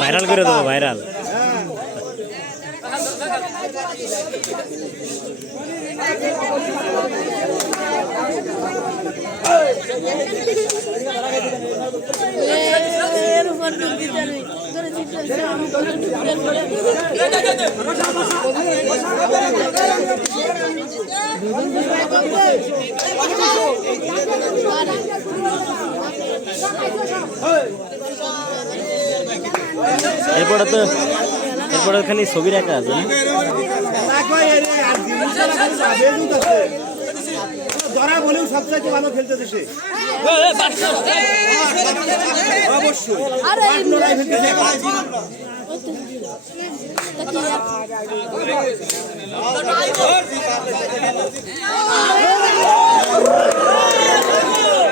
Viral করে দেবো viral. এরপরে খালি ছবি রাখা আছে। ধরা বলেও সবচেয়ে ভালো খেলতেছে সে, অবশ্যই।